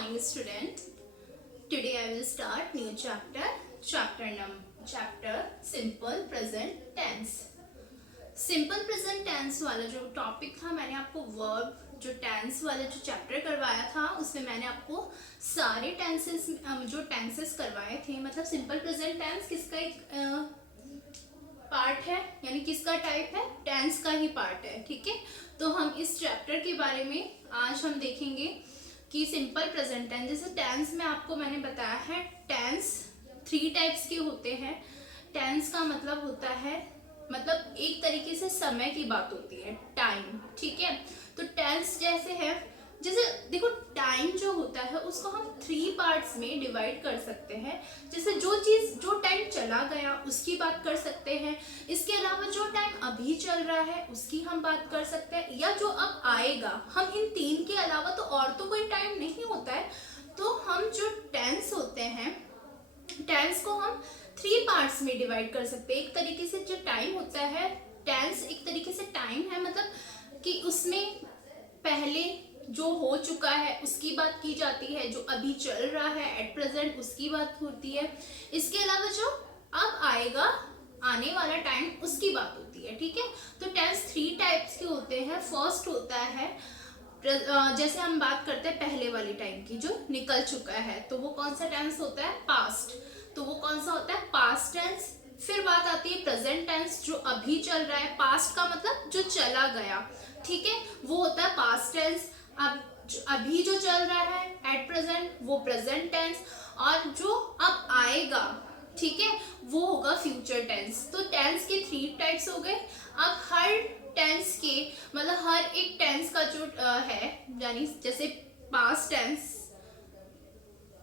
morning, student. Today I will start new chapter simple present tense. Simple present tense वाला जो topic था, मैंने आपको वर्ब जो टेंस वाला जो चैप्टर करवाया था उसमें मैंने आपको सारे टेंसेस जो टेंसेस करवाए थे। मतलब सिंपल प्रेजेंट टेंस किसका एक पार्ट है, यानी किसका टाइप है, टेंस का ही पार्ट है। ठीक है, तो हम इस चैप्टर के बारे में आज हम देखेंगे कि सिंपल प्रेजेंट टेंस, जैसे टेंस में आपको मैंने बताया है टेंस 3 टाइप्स के होते हैं। टेंस का मतलब होता है, मतलब एक तरीके से समय की बात होती है, टाइम। ठीक है, तो टेंस जैसे है, जैसे देखो टाइम जो होता है उसको हम 3 पार्ट्स में डिवाइड कर सकते हैं। जैसे जो टाइम चला गया उसकी बात कर सकते हैं, इसके अलावा जो टाइम अभी चल रहा है उसकी हम बात कर सकते हैं, या जो अब आएगा। हम इन 3 के अलावा तो और तो कोई टाइम नहीं होता है। तो हम जो टेंस होते हैं, टेंस को हम 3 पार्ट्स में डिवाइड कर सकते हैं। एक तरीके से जो टाइम होता है, टेंस एक तरीके से टाइम है, मतलब कि उसमें पहले जो हो चुका है उसकी बात की जाती है, जो अभी चल रहा है एट प्रेजेंट उसकी बात होती है, इसके अलावा जो अब आएगा आने वाला टाइम उसकी बात होती है। ठीक है, तो टेंस 3 टाइप्स के होते हैं। फर्स्ट होता है जैसे हम बात करते हैं पहले वाली टाइम की जो निकल चुका है, तो वो कौन सा टेंस होता है, पास्ट। तो वो कौन सा होता है, पास्ट टेंस। फिर बात आती है प्रेजेंट टेंस, जो अभी चल रहा है, पास्ट का मतलब जो चला गया। ठीक है, वो होता है पास्ट टेंस। अब अभी जो चल रहा है एट प्रेजेंट वो प्रेजेंट टेंस, और जो अब आएगा, ठीक है, वो होगा फ्यूचर टेंस। तो टेंस के 3 टाइप्स हो गए। अब हर टेंस के मतलब हर एक टेंस का जो है, यानी जैसे पास्ट टेंस,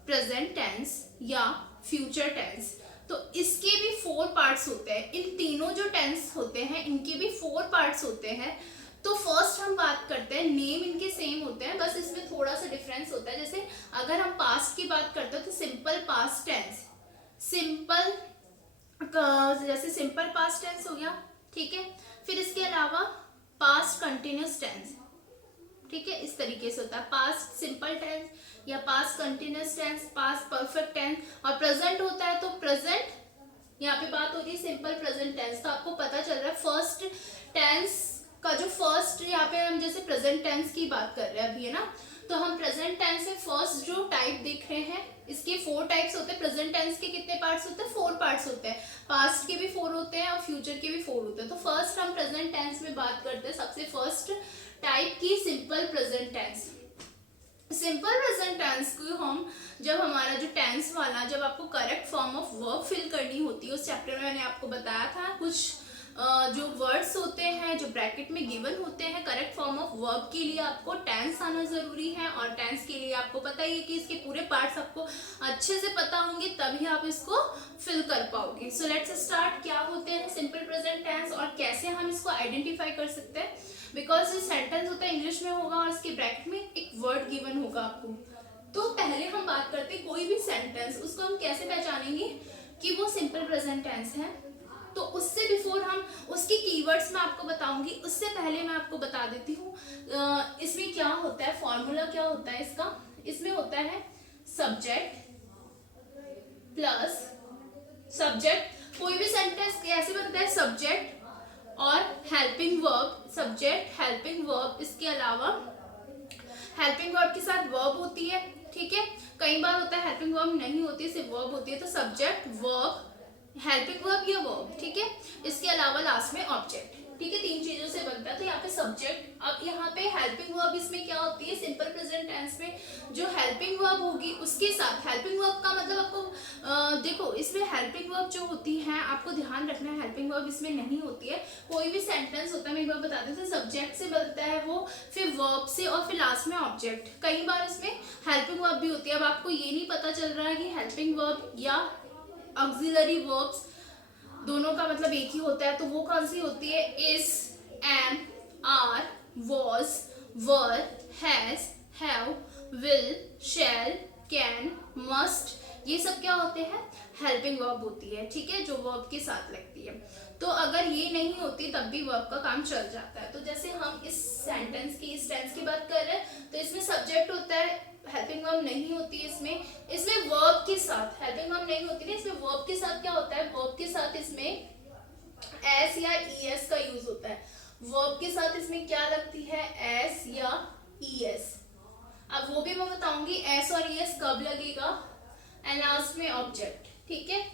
प्रेजेंट टेंस या फ्यूचर टेंस, तो इसके भी 4 पार्ट्स होते हैं। इन तीनों जो टेंस होते हैं इनके भी 4 पार्ट्स होते हैं। तो फर्स्ट हम बात करते हैं, नेम इनके सेम होते हैं, बस इसमें थोड़ा सा डिफरेंस होता है। जैसे अगर हम पास्ट की बात करते हैं तो सिंपल पास्ट टेंस, जैसे सिंपल पास्ट टेंस हो गया। ठीक है, फिर इसके अलावा पास्ट कंटिन्यूस टेंस, ठीक है, इस तरीके से होता है पास्ट सिंपल टेंस या past continuous tense, past perfect tense. और प्रेजेंट होता है तो प्रेजेंट, यहाँ पे बात हो रही है सिंपल प्रेजेंट टेंस। तो आपको पता चल रहा है फर्स्ट टेंस का जो फर्स्ट, यहाँ पे हम जैसे प्रेजेंट टेंस की बात कर रहे हैं अभी, है ना, तो हम प्रेजेंट टेंस में फर्स्ट जो टाइप देख रहे हैं, इसके 4 टाइप्स होते हैं। प्रेजेंट टेंस के कितने पार्ट्स होते हैं, 4 पार्ट्स होते हैं। पास्ट के भी 4 होते हैं और फ्यूचर के भी 4 होते हैं। तो फर्स्ट हम प्रेजेंट टेंस में बात करते हैं, सबसे फर्स्ट टाइप की simple present tense. Simple present tense को हम जब हमारा जो टेंस वाला, जब आपको correct form of verb fill करनी होती है, उस चैप्टर में मैंने आपको बताया था कुछ जो वर्ड्स होते हैं जो ब्रैकेट में गिवन होते हैं करेक्ट फॉर्म ऑफ वर्ब के लिए आपको टेंस आना जरूरी है। और टेंस के लिए आपको पता ही है कि इसके पूरे पार्ट्स आपको अच्छे से पता होंगे, तभी आप इसको फिल कर पाओगे। सो लेट्स स्टार्ट, क्या होते हैं सिंपल प्रेजेंट टेंस और कैसे हम इसको आइडेंटिफाई कर सकते हैं। बिकॉज ये सेंटेंस होता है इंग्लिश में होगा और इसके ब्रैकेट में एक वर्ड गिवन होगा आपको। तो पहले हम बात करते हैं कोई भी सेंटेंस, उसको हम कैसे पहचानेंगे कि वो सिंपल प्रेजेंट टेंस है। तो उससे बिफोर हम उसके कीवर्ड्स में आपको बताऊंगी, उससे पहले मैं आपको बता देती हूँ इसमें क्या होता है, फॉर्मूला क्या होता है इसका। इसमें होता है सब्जेक्ट प्लस सब्जेक्ट। कोई भी सेंटेंस कैसे बनता है, सब्जेक्ट और helping verb, subject helping verb, इसके अलावा हेल्पिंग वर्ब के साथ वर्ब होती है। ठीक है, कई बार होता है हेल्पिंग वर्ब नहीं होती है, सिर्फ वर्ब होती है। तो सब्जेक्ट, वर्ब, हेल्पिंग वर्ब या वर्ब, ठीक है, इसके अलावा लास्ट में ऑब्जेक्ट। ठीक है, 3 चीजों से बनता है। तो यहाँ पे सब्जेक्ट, अब यहाँ पे हेल्पिंग वर्ब इसमें क्या होती है, सिंपल प्रेजेंट टेंस में जो हेल्पिंग वर्ब होगी उसके साथ, हेल्पिंग वर्ब का मतलब आपको देखो इसमें हेल्पिंग वर्ब जो होती है आपको ध्यान रखना है, हेल्पिंग वर्ब इसमें नहीं होती है। कोई भी सेंटेंस होता है, मैं एक बार बता देती हूँ, सब्जेक्ट से बनता है वो, फिर वर्ब से, और फिर लास्ट में ऑब्जेक्ट। कई बार इसमें हेल्पिंग वर्ब भी होती है। अब आपको ये नहीं पता चल रहा है कि हेल्पिंग वर्ब या ऑक्सिलरी वर्ब्स दोनों का मतलब एक ही होता है, तो वो कौन सी होती है, is, am, are, was, were, has, have, will, shall, can, must, ये सब क्या होते हैं, हेल्पिंग वर्ब होती है। ठीक है, जो वर्ब के साथ लगती है। तो अगर ये नहीं होती तब भी वर्ब का काम चल जाता है। तो जैसे हम इस सेंटेंस की, इस टेंस की बात कर रहे हैं, तो इसमें सब्जेक्ट होता है, हेल्पिंग वर्ब नहीं होती इसमें वर्ब के साथ, हेल्पिंग वर्ब नहीं होती ना, इसमें वर्ब के साथ क्या होता है, वर्ब के साथ इसमें एस या ईएस का यूज होता है। वर्ब के साथ इसमें क्या लगती है, एस या ईएस। अब वो भी मैं बताऊंगी एस और ईएस कब लगेगा, एंड लास्ट में ऑब्जेक्ट, ठीक है,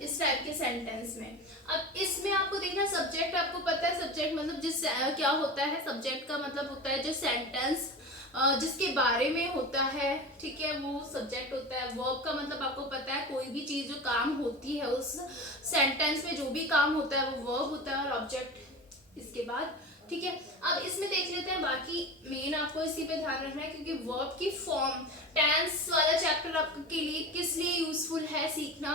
इस टाइप के सेंटेंस में। अब इसमें आपको देखना सब्जेक्ट, आपको पता है सब्जेक्ट मतलब जिस क्या होता है, सब्जेक्ट का मतलब होता है जो सेंटेंस जिसके बारे में होता है, ठीक है, वो सब्जेक्ट होता है। वर्ब का मतलब आपको पता है कोई भी चीज जो काम होती है उस सेंटेंस में, जो भी काम होता है वो वर्ब होता है, और ऑब्जेक्ट इसके बाद, ठीक है। अब इसमें देख लेते हैं, बाकी मेन आपको इसी पे ध्यान रखना है, क्योंकि वर्ब की फॉर्म, टेंस वाला चैप्टर आपके लिए किस लिए यूजफुल है सीखना,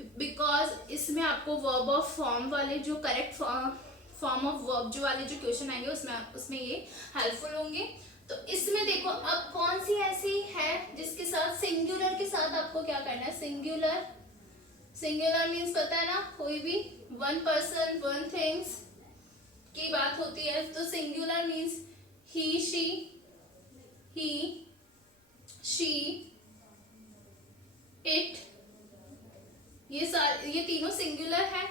बिकॉज इसमें आपको वर्ब ऑफ फॉर्म वाले जो करेक्ट फॉर्म ऑफ वर्ब जो वाले जो क्वेश्चन आएंगे उसमें ये हेल्पफुल होंगे। तो इसमें देखो अब कौन सी ऐसी है जिसके साथ सिंगुलर के साथ आपको क्या करना है, सिंगुलर, सिंगुलर मीन्स पता है ना, कोई भी वन पर्सन वन थिंग्स की बात होती है। तो singular means he she it, ये तीनों सिंगुलर है।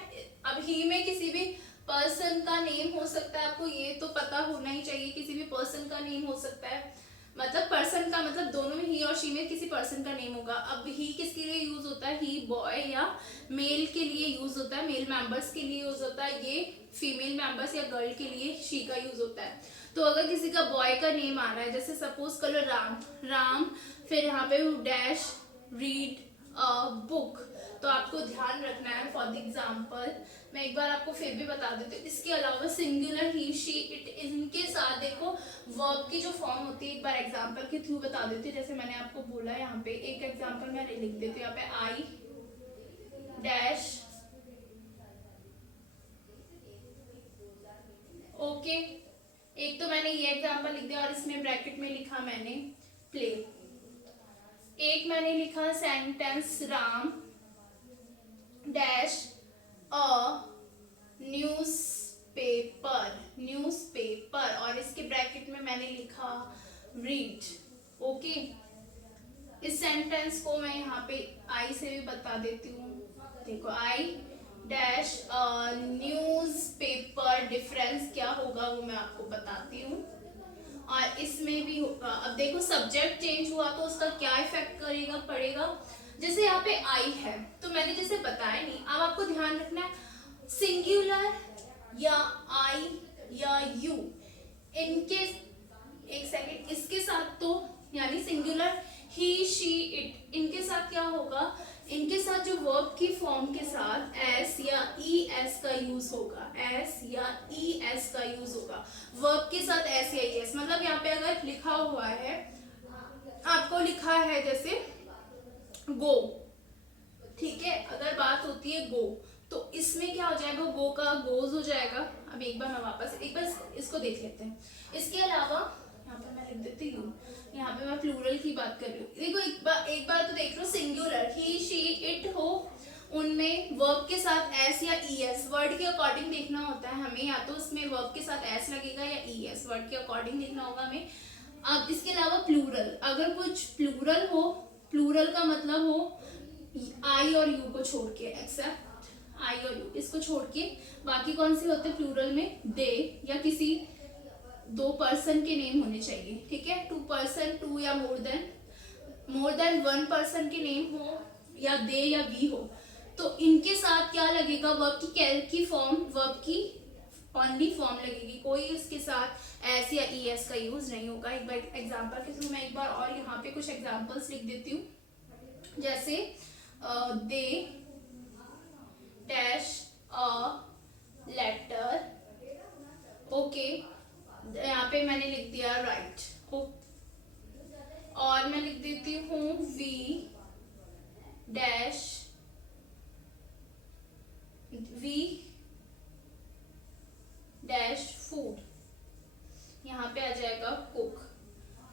अब ही में किसी भी पर्सन का नेम हो सकता है, आपको ये तो पता होना ही चाहिए, किसी भी पर्सन का नेम हो सकता है, मतलब पर्सन का मतलब दोनों में, ही और शी में किसी पर्सन का नेम होगा। अब ही किसके लिए यूज होता है, ही बॉय या मेल के लिए यूज होता है, मेल मेंबर्स के लिए यूज होता है, ये फीमेल मेंबर्स या गर्ल के लिए शी का यूज होता है। तो अगर किसी का बॉय का नेम आ रहा है, जैसे सपोज कर लो राम, फिर यहाँ पे डैश रीड बुक, तो आपको ध्यान रखना है। फॉर द एग्जाम्पल मैं एक बार आपको फिर भी बता देती हूँ, इसके अलावा सिंगुलर ही शी इट, इनके साथ देखो वर्ब की जो फॉर्म होती है, एक बार एग्जाम्पल के थ्रू बता देती हूँ। जैसे मैंने आपको बोला यहाँ पे एक एग्जाम्पल मैं लिख देती हूँ, यहाँ पे आई डैश ओके, एक तो मैंने ये एग्जाम्पल लिख दिया और इसमें ब्रैकेट में लिखा मैंने प्ले। एक मैंने लिखा sentence Ram dash a newspaper, और इसके ब्रैकेट में मैंने लिखा रीड, ओके। इस सेंटेंस को मैं यहाँ पे आई से भी बता देती हूँ, देखो आई डैश न्यूज़पेपर, डिफरेंस क्या होगा वो मैं आपको बताती हूँ, और इसमें भी होगा। अब देखो सब्जेक्ट चेंज हुआ तो उसका क्या इफेक्ट पड़ेगा। जैसे यहाँ पे आई है तो मैंने जैसे बताया नहीं, अब आपको ध्यान रखना है सिंगुलर या आई या यू, इनके एक सेकेंड, इसके साथ तो यानी सिंगुलर ही शी इट, इनके साथ क्या होगा, इनके साथ जो वर्ब की फॉर्म के साथ एस या ई एस का यूज होगा, एस या ई एस का यूज होगा। वर्ब के साथ एस या ई एस, मतलब यहाँ पे अगर लिखा हुआ है, आपको लिखा है जैसे गो, ठीक है, अगर बात होती है गो तो इसमें क्या हो जाएगा, गो का गोज हो जाएगा। अब एक बार मैं वापस एक बार इसको देख लेते हैं। इसके अलावा यहाँ पर मैं लिख देती हूँ, यहाँ पे मैं प्लूरल की बात कर रही हूँ। देखो एक बार तो देख लो, सिंगुलर ही शी इट हो, उनमें वर्ब के साथ एस या ई एस, वर्ड के अकॉर्डिंग देखना होता है हमें, या तो उसमें वर्ब के साथ एस लगेगा या ई एस, वर्ड के अकॉर्डिंग देखना होगा हमें। अब इसके अलावा प्लूरल, अगर कुछ प्लूरल हो, प्लूरल का मतलब हो आई और यू को छोड़ के, एक्सेप्ट आई और यू, इसको छोड़ के बाकी कौन से होते हैं प्लूरल में, दे या किसी दो पर्सन के नेम होने चाहिए, ठीक है, टू पर्सन, टू या मोर देन वन पर्सन के नेम हो, या दे या वी हो, तो इनके साथ क्या लगेगा, वर्ब की फॉर्म, वर्ब की ओनली फॉर्म लगेगी, कोई उसके साथ एस या ई एस का यूज नहीं होगा। एक बार एग्जाम्पल के थ्रू मैं एक बार और यहाँ पे कुछ एग्जाम्पल्स लिख देती हूँ, जैसे they dash a letter, okay, यहाँ पे मैंने लिख दिया राइट, और मैं लिख देती हूँ वी डैश फूड, यहाँ पे आ जाएगा कुक।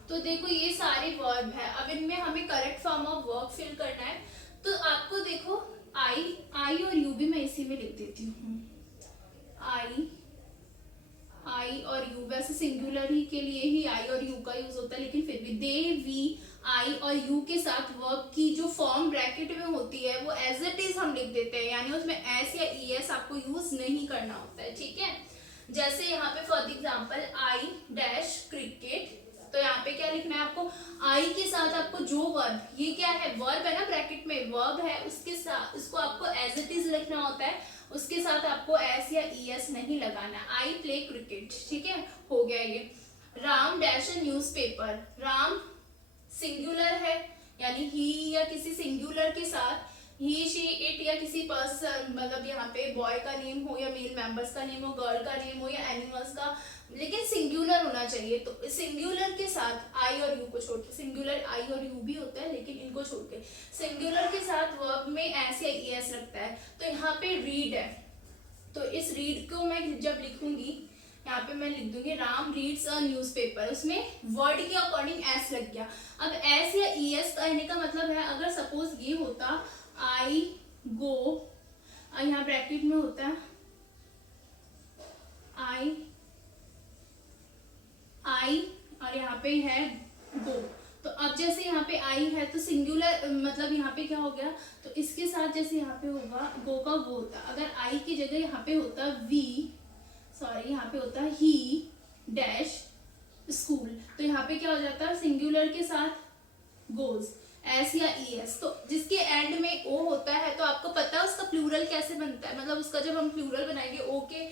तो देखो ये सारे वर्ब है, अब इनमें हमें correct form of verb fill करना है। तो आपको देखो आई और यू भी मैं इसी में लिख देती हूँ, आई, आई और यू, वैसे सिंगुलर ही के लिए ही आई और यू का यूज होता है, लेकिन फिर भी दे, वी, आई और यू के साथ वर्ब की जो फॉर्म ब्रैकेट में होती है वो एज इट इज हम लिख देते हैं, यानी उसमें एस या ई एस आपको यूज नहीं करना होता है, ठीक है। जैसे यहाँ पे for example I dash cricket, तो यहाँ पे क्या लिखना है आपको, आई के साथ आपको जो वर्ब, ये क्या है वर्ब है ना, ब्रैकेट में वर्ब है, उसके साथ उसको आपको एज इट इज लिखना होता है, उसके साथ आपको एस या ई एस नहीं लगाना। आई प्ले क्रिकेट, ठीक है, हो गया ये। Ram dash newspaper, Ram singular है, यानी ही या किसी सिंगुलर के साथ ही, शी, इट या किसी पर्सन, मतलब यहाँ पे बॉय का नेम हो या मेल मेंबर्स का नेम हो, गर्ल का नेम हो या एनिमल्स का, लेकिन सिंगुलर होना चाहिए। तो सिंगुलर के साथ आई और यू को छोड़ के, सिंगुलर आई और यू भी होता है लेकिन इनको छोड़ के सिंगुलर के साथ वर्ब में एस या ई एस लगता है। तो यहाँ पे रीड है, तो इस रीड को मैं जब लिखूंगी यहाँ पे मैं लिख दूंगी राम रीड्स अ न्यूज़पेपर, उसमें वर्ड के अकॉर्डिंग एस लग गया। अब एस या ई एस कहने का मतलब है, अगर सपोज ये होता आई गो, यहाँ ब्रैकेट में होता है आई और यहाँ पे है गो, तो अब जैसे यहाँ पे आई है तो सिंगुलर, मतलब यहाँ पे क्या हो गया, तो इसके साथ जैसे यहाँ पे होगा गो का गो होता, अगर आई की जगह यहाँ पे होता वी, सॉरी यहाँ पे होता ही डैश स्कूल, तो यहाँ पे क्या हो जाता है सिंगुलर के साथ गोज, एस या ई एस। तो जिसके एंड में ओ होता है तो आपको पता है उसका प्लूरल कैसे बनता है, मतलब उसका जब हम प्लूरल बनाएंगे ओ के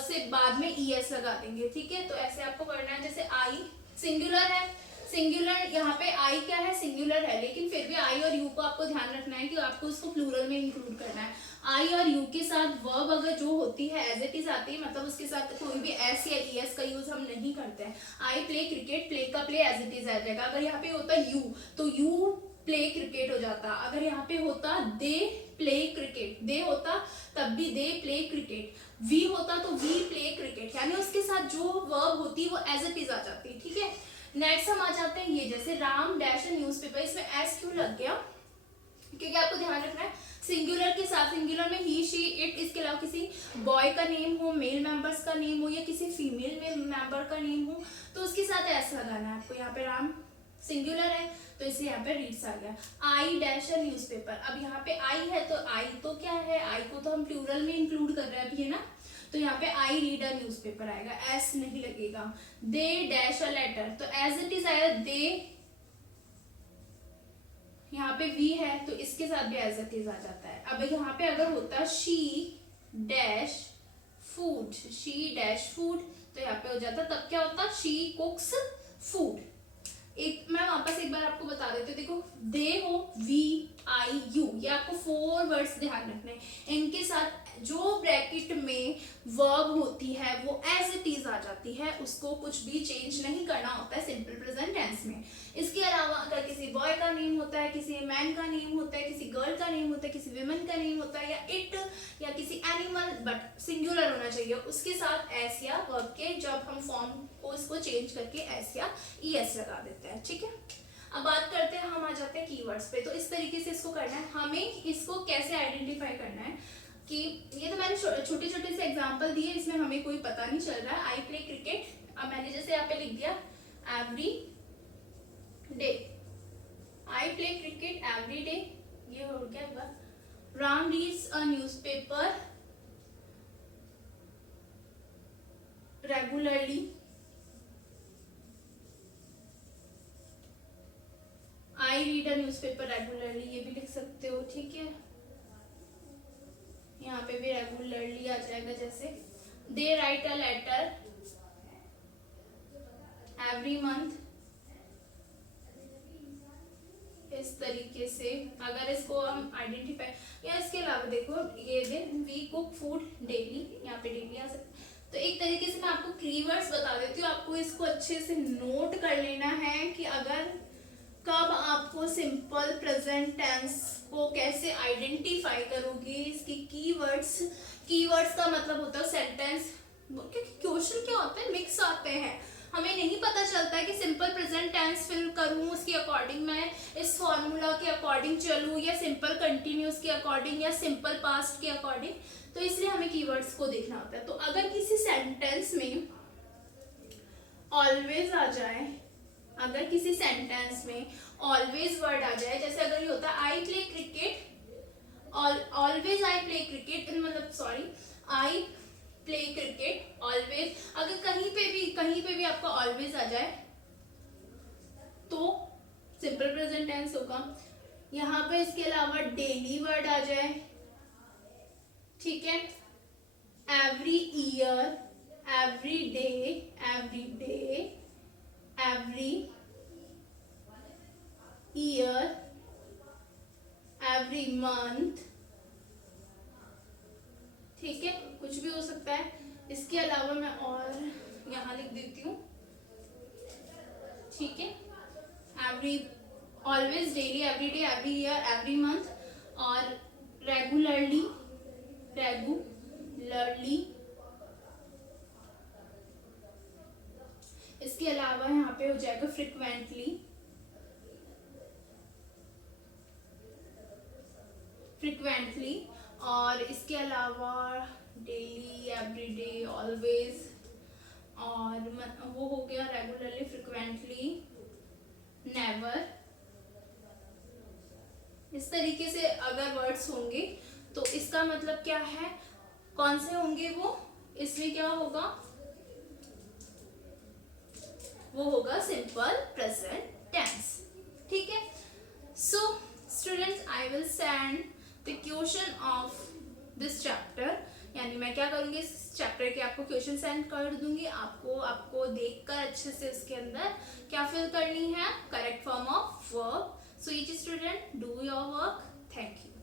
से बाद में ई एस लगा देंगे, ठीक है। तो ऐसे आपको करना है, जैसे आई सिंगुलर है, सिंगुलर यहाँ पे आई क्या है सिंगुलर है, लेकिन फिर भी आई और यू को आपको ध्यान रखना है कि आपको उसको प्लूरल में इंक्लूड करना है। आई और यू के साथ वर्ब अगर जो होती है एज इट इज आती है, मतलब उसके साथ कोई भी एस या ई एस का यूज हम नहीं करते हैं। आई प्ले क्रिकेट, प्ले का प्ले एज इट इज आ जाएगा। अगर यहाँ पे होता यू तो यू प्ले क्रिकेट हो जाता, अगर यहाँ पे होता दे प्ले क्रिकेट, दे होता तब भी दे प्ले क्रिकेट, वी होता तो वी प्ले क्रिकेट, यानी उसके साथ जो वर्ब होती है वो एज इट इज आ जाती है, ठीक है। नेक्स्ट हम आ जाते हैं ये, जैसे राम डैश न्यूज़पेपर, इसमें एस क्यों लग गया, क्योंकि आपको ध्यान रखना है सिंगुलर के साथ, सिंगुलर में ही, शी, इट, इसके अलावा किसी बॉय का नेम हो, मेल मेंबर्स का नेम हो या किसी फीमेल में मेंबर का नेम हो तो उसके साथ एस लगाना है आपको। यहाँ पे राम सिंगुलर है तो इसलिए यहाँ पे रीड्स आ गया। आई डैश न्यूज़पेपर, अब यहाँ पे आई है तो आई तो क्या है, आई को तो हम प्लूरल में इंक्लूड कर रहे हैं अभी, है ना, तो यहाँ पे आई रीड अ न्यूज़पेपर आएगा, एस नहीं लगेगा। दे डैश अ लेटर, तो एज इट इज आएगा दे, यहाँ पे वी है तो इसके साथ भी एज इट इज आ जाता है। अब यहाँ पे अगर होता she dash food, she dash food, तो यहाँ पे हो जाता, तब क्या होता शी कुक्स फूड। एक मैं वापस एक बार आपको बता देती हूँ, देखो दे हो, वी, आई, यू, ये आपको 4 वर्ड्स ध्यान रखने हैं। इनके साथ जो ब्रैकेट में वर्ब होती है वो एज इट इज आ जाती है, उसको कुछ भी चेंज नहीं करना होता है सिंपल प्रेजेंट टेंस में। इसके अलावा अगर किसी बॉय का नेम होता है, किसी मैन का नेम होता है, किसी गर्ल का नेम होता है, किसी विमेन का नेम होता है, या इट या किसी एनिमल, बट सिंगुलर होना चाहिए, उसके साथ एस या वर्ब के जब हम फॉर्म को इसको चेंज करके एस या ई एस लगा देते हैं, ठीक है। अब बात करते हैं, हम आ जाते हैं कीवर्ड्स पे। तो इस तरीके से इसको करना है, हमें इसको कैसे आइडेंटिफाई करना है कि ये तो मैंने छोटे छोटे से एग्जांपल दिए, इसमें हमें कोई पता नहीं चल रहा है। आई प्ले क्रिकेट, अब मैंने जैसे यहाँ पे लिख दिया एवरी डे, आई प्ले क्रिकेट एवरी डे, ये हो गया। Ram reads a newspaper regularly, I read a newspaper regularly, ये भी लिख सकते हो, ठीक है। यहाँ पे भी रेगुलरली आ जाएगा, जैसे they write a letter every month, इस तरीके से अगर इसको हम आइडेंटिफाई, या इसके अलावा देखो ये दे वी कुक फूड डेली, यहाँ पे डेली आ सकता है। तो एक तरीके से मैं आपको कीवर्ड्स बता देती हूँ, आपको इसको अच्छे से नोट कर लेना है कि अगर कब आपको सिंपल प्रेजेंट टेंस को कैसे आइडेंटिफाई करोगे, इसकी कीवर्ड्स का मतलब होता है सेंटेंस, क्योंकि क्वेश्चन क्या होता है मिक्स आते हैं, हमें नहीं पता चलता है कि सिंपल प्रेजेंट टेंस फिल करूँ उसके अकॉर्डिंग मैं इस फॉर्मूला के अकॉर्डिंग चलूँ या सिंपल कंटिन्यूस के अकॉर्डिंग या सिंपल पास्ट के अकॉर्डिंग, तो इसलिए हमें कीवर्ड्स को देखना होता है। तो अगर किसी सेंटेंस में ऑलवेज आ जाए, अगर किसी सेंटेंस में ऑलवेज वर्ड आ जाए, जैसे अगर ये होता है I play cricket, always I play cricket, मतलब sorry I play cricket always, अगर कहीं पे भी आपका ऑलवेज आ जाए तो सिंपल प्रेजेंट टेंस होगा। यहाँ पे इसके अलावा डेली वर्ड आ जाए, ठीक है, every year, every day, every year, every month, ठीक है, कुछ भी हो सकता है। इसके अलावा मैं और यहाँ लिख देती हूँ, ठीक है, every, always, daily, every day, every year, every month, और रेगुलरली, इसके अलावा यहाँ पे हो जाएगा फ्रिक्वेंटली, और इसके अलावा डेली, एवरीडे, ऑलवेज, और वो हो गया रेगुलरली, फ्रिक्वेंटली, नेवर। इस तरीके से अगर वर्ड्स होंगे तो इसका मतलब क्या है, कौन से होंगे वो, इसमें क्या होगा, वो होगा सिंपल प्रेजेंट टेंस, ठीक है। So students, I will send the question of this chapter, यानी मैं क्या करूंगी, इस चैप्टर के आपको क्वेश्चन सेंड कर दूंगी, आपको देखकर अच्छे से इसके अंदर क्या फिल करनी है, correct form of verb. So each student do your work. Thank you.